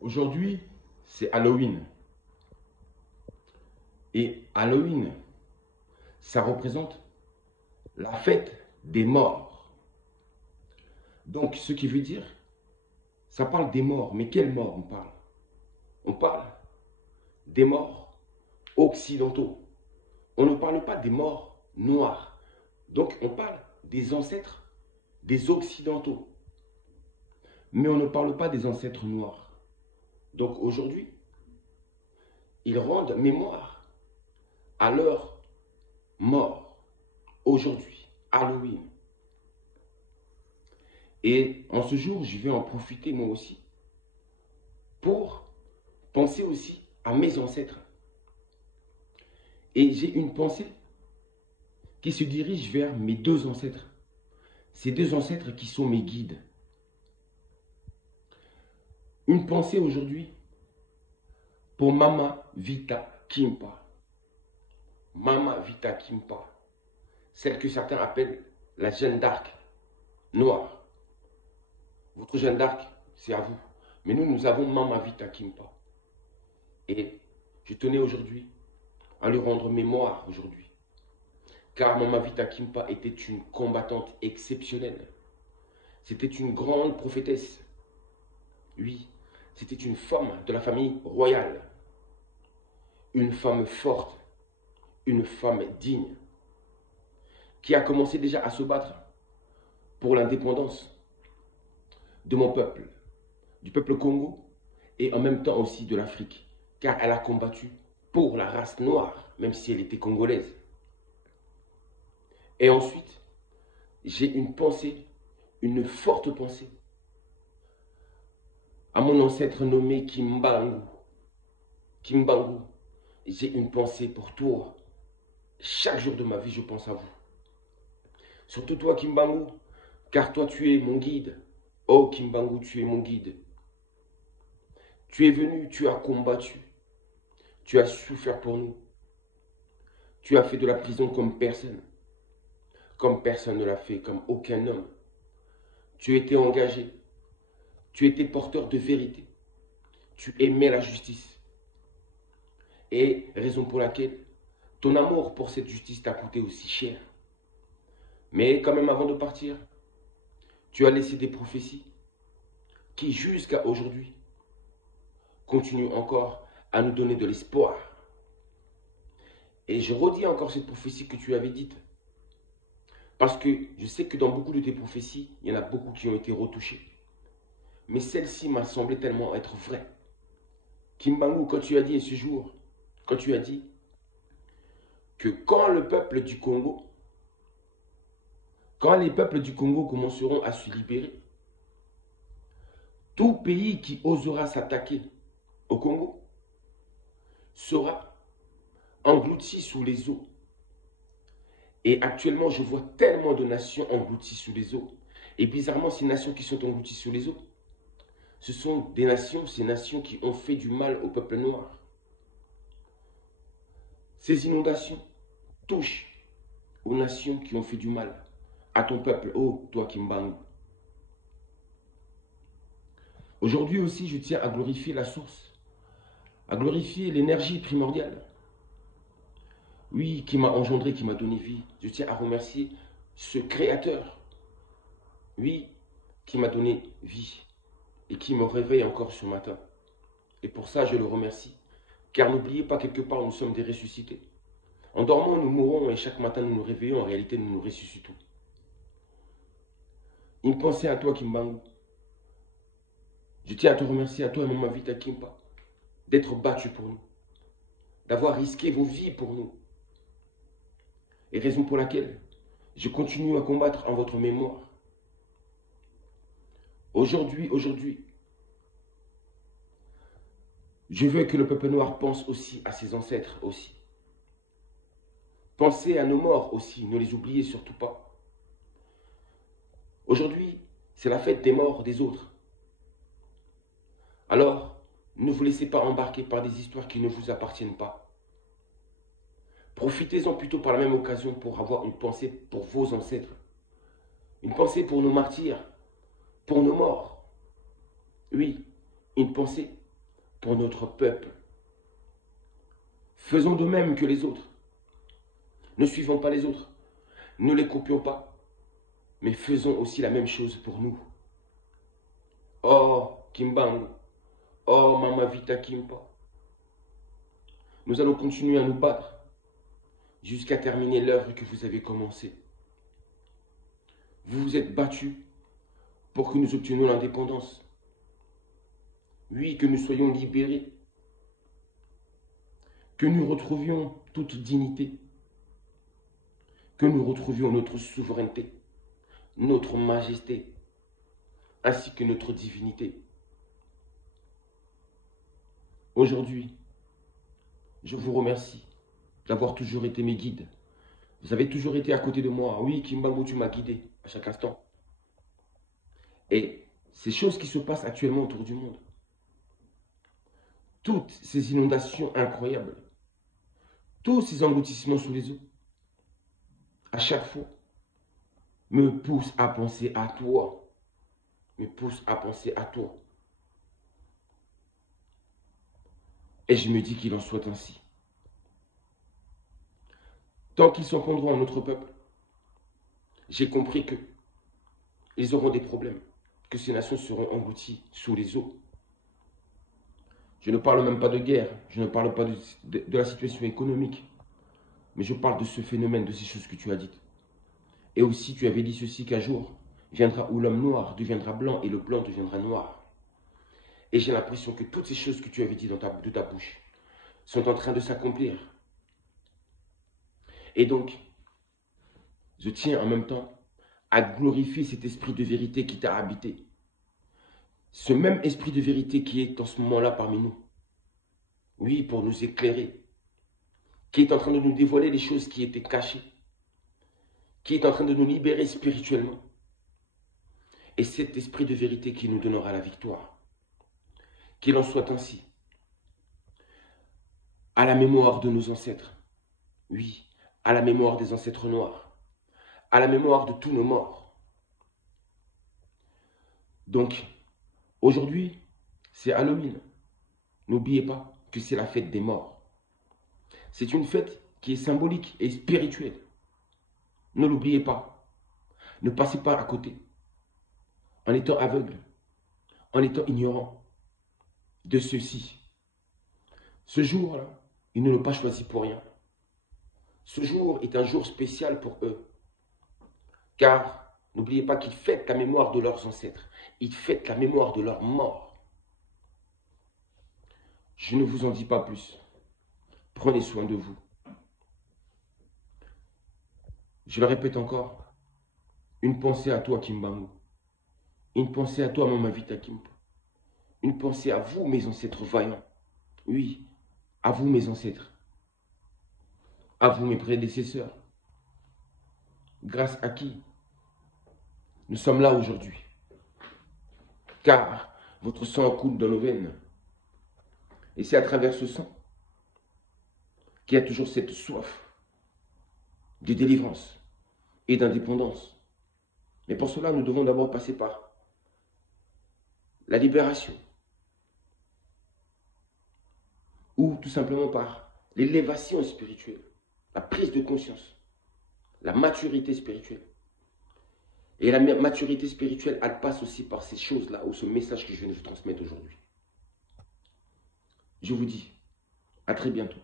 Aujourd'hui, c'est Halloween. Et Halloween, ça représente la fête des morts. Donc, ce qui veut dire, ça parle des morts. Mais quelles morts on parle? On parle des morts occidentaux. On ne parle pas des morts noirs. Donc, on parle des ancêtres des occidentaux. Mais on ne parle pas des ancêtres noirs. Donc, aujourd'hui, ils rendent mémoire à leurs morts. Aujourd'hui, Halloween. Et en ce jour, je vais en profiter moi aussi pour penser aussi à mes ancêtres. Et j'ai une pensée qui se dirige vers mes deux ancêtres. Ces deux ancêtres qui sont mes guides. Une pensée aujourd'hui pour Mama Vita Kimpa. Mama Vita Kimpa. Celle que certains appellent la Jeanne d'Arc noire. Votre Jeanne d'Arc, c'est à vous. Mais nous avons Mama Vita Kimpa. Et je tenais aujourd'hui à lui rendre mémoire aujourd'hui. Car Mama Vita Kimpa était une combattante exceptionnelle. C'était une grande prophétesse. Oui, c'était une femme de la famille royale. Une femme forte, une femme digne, qui a commencé déjà à se battre pour l'indépendance de mon peuple, du peuple Congo, et en même temps aussi de l'Afrique, car elle a combattu pour la race noire, même si elle était congolaise. Et ensuite, j'ai une pensée, une forte pensée, à mon ancêtre nommé Kimbangu. Kimbangu, j'ai une pensée pour toi. Chaque jour de ma vie, je pense à vous. Surtout toi, Kimbangu, car toi, tu es mon guide. Oh, Kimbangu, tu es mon guide. Tu es venu, tu as combattu. Tu as souffert pour nous. Tu as fait de la prison comme personne. Comme personne ne l'a fait, comme aucun homme. Tu étais engagé. Tu étais porteur de vérité. Tu aimais la justice. Et raison pour laquelle ton amour pour cette justice t'a coûté aussi cher. Mais quand même avant de partir, tu as laissé des prophéties qui jusqu'à aujourd'hui continuent encore à nous donner de l'espoir. Et je redis encore cette prophétie que tu avais dite. Parce que je sais que dans beaucoup de tes prophéties, il y en a beaucoup qui ont été retouchées. Mais celle-ci m'a semblé tellement être vraie. Kimbangu, quand tu as dit ce jour, quand tu as dit que quand le peuple du Congo, quand les peuples du Congo commenceront à se libérer, tout pays qui osera s'attaquer au Congo sera englouti sous les eaux. Et actuellement, je vois tellement de nations englouties sous les eaux. Et bizarrement, ces nations qui sont englouties sous les eaux, ce sont des nations, ces nations qui ont fait du mal au peuple noir. Ces inondations touchent aux nations qui ont fait du mal à ton peuple, oh, toi Kimbangu. Aujourd'hui aussi, je tiens à glorifier la source, à glorifier l'énergie primordiale. Oui, qui m'a engendré, qui m'a donné vie. Je tiens à remercier ce créateur. Oui, qui m'a donné vie et qui me réveille encore ce matin. Et pour ça, je le remercie. Car n'oubliez pas, quelque part, nous sommes des ressuscités. En dormant, nous mourons et chaque matin, nous nous réveillons. En réalité, nous nous ressuscitons. Une pensée à toi, Kimbangu. Je tiens à te remercier, à toi et Mama Vita Kimpa, d'être battu pour nous, d'avoir risqué vos vies pour nous. Et raison pour laquelle je continue à combattre en votre mémoire. Aujourd'hui, je veux que le peuple noir pense aussi à ses ancêtres aussi. Pensez à nos morts aussi, ne les oubliez surtout pas. Aujourd'hui, c'est la fête des morts des autres. Alors, ne vous laissez pas embarquer par des histoires qui ne vous appartiennent pas. Profitez-en plutôt par la même occasion pour avoir une pensée pour vos ancêtres. Une pensée pour nos martyrs, pour nos morts. Oui, une pensée pour notre peuple. Faisons de même que les autres. Ne suivons pas les autres. Ne les copions pas. Mais faisons aussi la même chose pour nous. Oh, Kimbangu. Oh, Mama Vita Kimpa. Nous allons continuer à nous battre jusqu'à terminer l'œuvre que vous avez commencée. Vous vous êtes battus pour que nous obtenions l'indépendance. Oui, que nous soyons libérés. Que nous retrouvions toute dignité. Que nous retrouvions notre souveraineté, notre majesté, ainsi que notre divinité. Aujourd'hui, je vous remercie d'avoir toujours été mes guides. Vous avez toujours été à côté de moi. Oui, Kimbangu, tu m'as guidé à chaque instant. Et ces choses qui se passent actuellement autour du monde, toutes ces inondations incroyables, tous ces engloutissements sous les eaux, à chaque fois, me poussent à penser à toi. Me poussent à penser à toi. Et je me dis qu'il en soit ainsi. Tant qu'ils s'en prendront à notre peuple, j'ai compris que ils auront des problèmes, que ces nations seront englouties sous les eaux. Je ne parle même pas de guerre, je ne parle pas de la situation économique, mais je parle de ce phénomène, de ces choses que tu as dites. Et aussi, tu avais dit ceci qu'un jour viendra où l'homme noir deviendra blanc et le blanc deviendra noir. Et j'ai l'impression que toutes ces choses que tu avais dites de ta bouche sont en train de s'accomplir. Et donc, je tiens en même temps à glorifier cet esprit de vérité qui t'a habité. Ce même esprit de vérité qui est en ce moment-là parmi nous. Oui, pour nous éclairer. Qui est en train de nous dévoiler les choses qui étaient cachées. Qui est en train de nous libérer spirituellement. Et cet esprit de vérité qui nous donnera la victoire. Qu'il en soit ainsi. À la mémoire de nos ancêtres. Oui, à la mémoire des ancêtres noirs. À la mémoire de tous nos morts. Donc, aujourd'hui, c'est Halloween. N'oubliez pas que c'est la fête des morts. C'est une fête qui est symbolique et spirituelle. Ne l'oubliez pas. Ne passez pas à côté. En étant aveugle, en étant ignorant de ceci. Ce jour-là, ils ne l'ont pas choisi pour rien. Ce jour est un jour spécial pour eux. Car n'oubliez pas qu'ils fêtent la mémoire de leurs ancêtres. Ils fêtent la mémoire de leurs morts. Je ne vous en dis pas plus. Prenez soin de vous. Je le répète encore. Une pensée à toi, Kimbangu. Une pensée à toi, Mama Vita Kimpa. Une pensée à vous, mes ancêtres vaillants. Oui, à vous, mes ancêtres. À vous, mes prédécesseurs. Grâce à qui nous sommes là aujourd'hui. Car votre sang coule dans nos veines. Et c'est à travers ce sang qu'il y a toujours cette soif de délivrance et d'indépendance. Mais pour cela, nous devons d'abord passer par la libération. Ou tout simplement par l'élévation spirituelle, la prise de conscience, la maturité spirituelle. Et la maturité spirituelle, elle passe aussi par ces choses-là, ou ce message que je viens de vous transmettre aujourd'hui. Je vous dis à très bientôt.